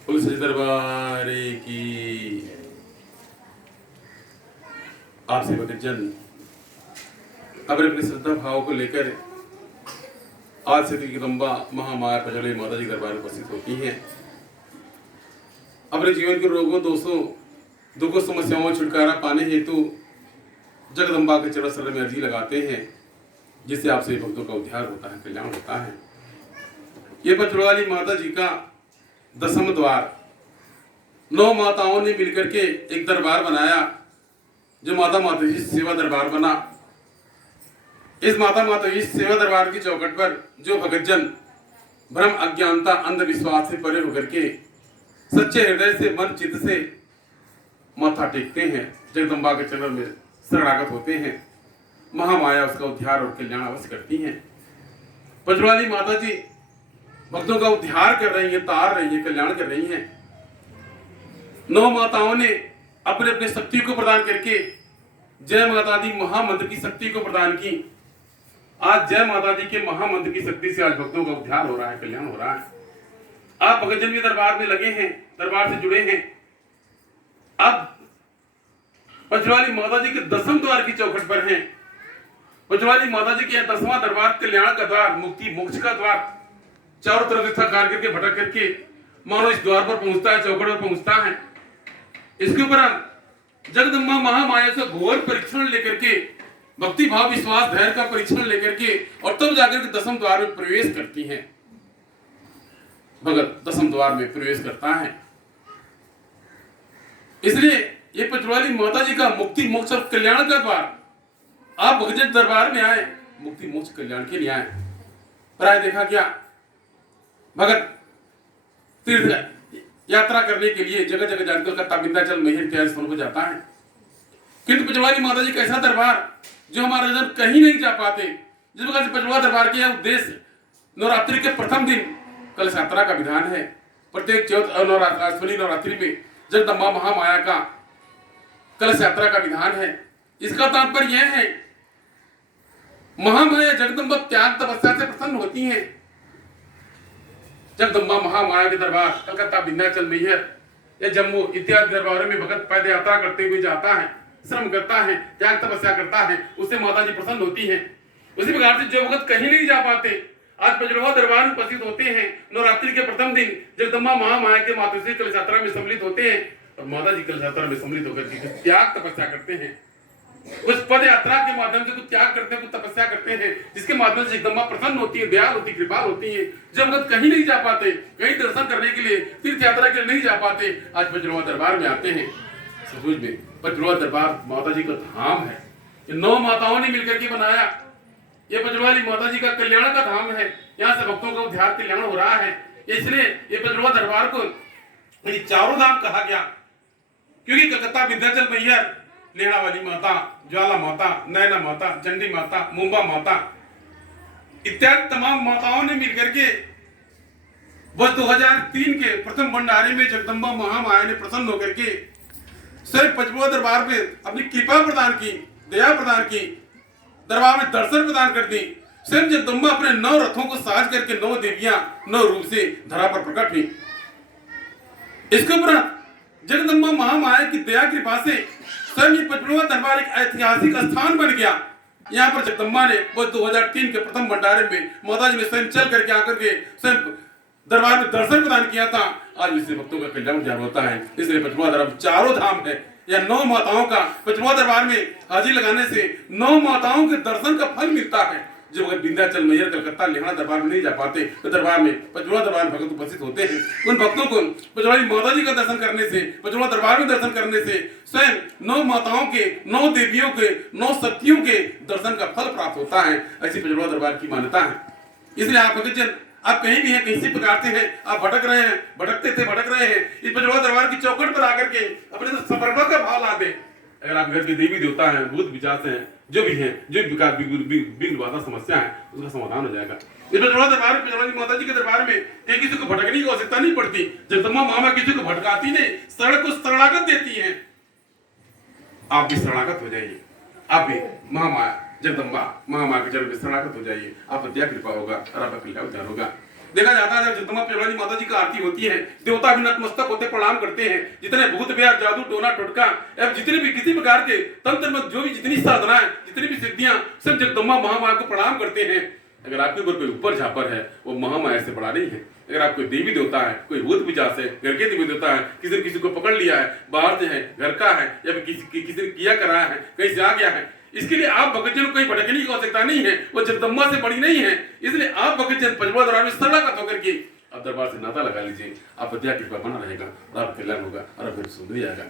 Police दरबार की आपसे भक्तजन अपने अपने श्रद्धा भाव को लेकर आज से जगदम्बा महामाया पचौली माता जी दरबार में उपस्थित होती हैं। अपने जीवन के रोगों दोषों दुखों समस्याओं छुटकारा पाने हेतु जगदम्बा के चरण शरण में अर्जी लगाते हैं, जिससे आपसे भक्तों का उद्धार होता है, कल्याण होता है। ये पचौली माता जी का 10वां द्वार 9 माताओं ने मिलकर के एक दरबार बनाया, जो माता जी सेवा दरबार बना। इस माता जी सेवा दरबार की चौखट पर जो भक्तजन भ्रम अज्ञानता अंधविश्वास से परे होकर के सच्चे हृदय से मन चित्त से माथा टेकते हैं, जगदम्बा के चरण में शरणागत होते हैं, महामाया उसका उद्धार और कल्याण अवश्य करती हैं। पचौली माता जी भक्तों का उद्धार कर रही है, तार रही है, कल्याण कर रही हैं। 9 माताओं ने अपने अपने शक्ति को प्रदान करके जय माता दी महामंत्र की शक्ति को प्रदान की। आज जय माता दी के महामंत्र की शक्ति से आज भक्तों का उद्धार हो रहा है, कल्याण हो रहा है। आप भक्तजन भी दरबार में लगे हैं, दरबार से जुड़े हैं। अब पचौली माता जी के 10वें द्वार की चौखट पर हैं। पचौली माता जी के 10वां दरबार कल्याण का द्वार, मुक्ति मोक्ष का द्वार, चारों तरफ से थकार करके भटक करके मानो इस द्वार पर पहुंचता है, चौखट पर पहुंचता है। इसके ऊपर जगदम्बा महामाया से घोर परीक्षण लेकर के, भक्ति भाव विश्वास धैर्य का परीक्षण लेकर के और तब जाकर के 10वें द्वार में प्रवेश करती हैं। भगत 10वें द्वार में प्रवेश करता है। इसलिए ये पचौली माता जी का मुक्ति मोक्ष और कल्याण का द्वार। आप भगत दरबार में आए, मुक्ति मोक्ष कल्याण के लिए आए। प्राय देखा क्या, भगत तीर्थ यात्रा करने के लिए जगह जगह जाकर कलकत्ता विंध्याचल मैहर इत्यादि स्थानों पर जाता है, किंतु पचौली माता जी का ऐसा दरबार जो हमारे जन कहीं नहीं जा पाते। जिस प्रकार से पचौला दरबार के उद्देश्य नवरात्रि के प्रथम दिन कलश यात्रा का विधान है। प्रत्येक चौथ और नवरात्रि में जगदम्बा महामाया का कलश यात्रा का विधान है। इसका तात्पर्य यह है, महामाया जगदम्बा त्याग तपस्या से प्रसन्न होती हैं। जगदम्बा महामाया के दरबार कलकत्ता विंध्याचल मैहर या जम्मू इत्यादि दरबारों में भगत पैदल यात्रा करते हुए जाता है, श्रम करता है, त्याग तपस्या करता है, उससे माता जी प्रसन्न होती हैं। उसी प्रकार से जो भगत कहीं नहीं जा पाते आज पचौला दरबार में उपस्थित होते हैं। नवरात्रि के प्रथम दिन जगदम्बा महामाया के मातृश्री कलश यात्रा में सम्मिलित होते हैं और माता जी कलश यात्रा में सम्मिलित होकर त्याग तपस्या करते हैं। उस पद यात्रा के माध्यम से कुछ त्याग करते हैं, कुछ तपस्या करते हैं, जिसके माध्यम से जगदम्बा प्रसन्न होती है, दयाल होती है, कृपाल होती है। जब भगत कहीं नहीं जा पाते, कहीं दर्शन करने के लिए, तीर्थ यात्रा के लिए नहीं जा पाते, आज पचौला दरबार में आते हैं। सचमुच में पचौला दरबार माता जी का धाम है। ये 9 माताओं ने मिलकर के बनाया। ये पचौली माता जी का कल्याण का धाम है। यहाँ से भक्तों का उद्धार कल्याण हो रहा है। इसलिए ये पचौला दरबार को चारों धाम कहा गया, क्योंकि कलकत्ता विंध्याचल मैहर लेहड़ा वाली माता, ज्वाला माता, नैना माता, चंडी माता, मुंबा माता इत्यादि तमाम माताओं ने मिलकर के वर्ष 2003 के प्रथम भंडारे में जगदम्बा महामाया ने प्रसन्न होकर के सिर्फ पचौला दरबार पे अपनी कृपा प्रदान की, दया प्रदान की, दरबार में दर्शन प्रदान कर दी। सिर्फ जगदम्बा अपने 9 रथों को साज करके 9 देवियां 9 रूप से धरा पर प्रकट हुई। इसके उपरांत जगदम्बा महामाया की दया कृपा से स्वयं पचौला दरबार एक ऐतिहासिक स्थान बन गया। यहाँ पर जगदम्बा ने वर्ष 2003 के प्रथम भंडारे में माता जी ने स्वयं चल करके आकर के स्वयं दरबार में दर्शन प्रदान किया था। आज इससे भक्तों का कल्याण उद्धार होता है। इसलिए पचौला दरबार चारों धाम है या 9 माताओं का। पचौला दरबार में हाजिरी लगाने से 9 माताओं के दर्शन का फल मिलता है। जो अगर विंध्याचल मैहर कलकत्ता लेहड़ा दरबार में नहीं जा पाते तो दरबार में पचौला दरबार में भक्त उपस्थित होते हैं। उन भक्तों को पचौली माता जी का दर्शन करने से, पचौला दरबार में दर्शन करने से स्वयं 9 माताओं के, 9 देवियों के, 9 शक्तियों के दर्शन का फल प्राप्त होता है। ऐसी पचौला दरबार की मान्यता है। इसलिए आप भक्तजन, आप कहीं भी हैं, किसी प्रकार से हैं, आप भटक रहे हैं, भटक रहे हैं, इस पचौला दरबार की चौखट पर आकर के अपने समर्पण का भाव ला दे। अगर आप घर के देवी देवता हैं, भूत पिशाच हैं, जो भी हैं, जो विघ्न बाधा समस्या है, उसका समाधान हो जाएगा। इस पचौला दरबार में, पचौली माता जी के दरबार में कहीं किसी को भटकने की आवश्यकता नहीं पड़ती। जगदम्बा मामा किसी को भटकाती नहीं, सड़क को शरणागत देती है। आप भी शरणागत हो जाइए, आप भी महामाया जगदम्बा महामाया के चरण में शरणागत हो जाइए। आप पर क्या कृपा होगा और आपका कल्याण उद्धार होगा। देखा जाता है जब जगदम्बा पेड़वाली माता जी का आरती होती है, देवता भी नतमस्तक होते प्रणाम करते हैं। जितने भूत व्यास जादू टोना टोटका एवं जितने भी किसी प्रकार के तंत्र में जो भी जितनी साधनाएं जितनी भी सिद्धियां सब जगदम्बा महामाया को प्रणाम करते हैं। अगर आपके ऊपर कोई ऊपर झापर है वो महामाया से बड़ा नहीं है। अगर आप कोई देवी देवता है, कोई भूत पिशाच है, घर के देवी देवता है, किसी ने किसी को पकड़ लिया है, बाहर से है, घर का है, या फिर किसी ने किया कराया है, कहीं से आ गया है, इसके लिए आप भगतजन को कहीं भटकने की आवश्यकता नहीं है, वो जगदम्बा से बड़ी नहीं है। इसलिए आप भगतजन पंचमा दरबार में शरणागत होकर के आप दरबार से नाता लगा लीजिए, आप विद्या कृपा बना रहेगा और आप कल्याण होगा और आप फिर सुंदरी आएगा।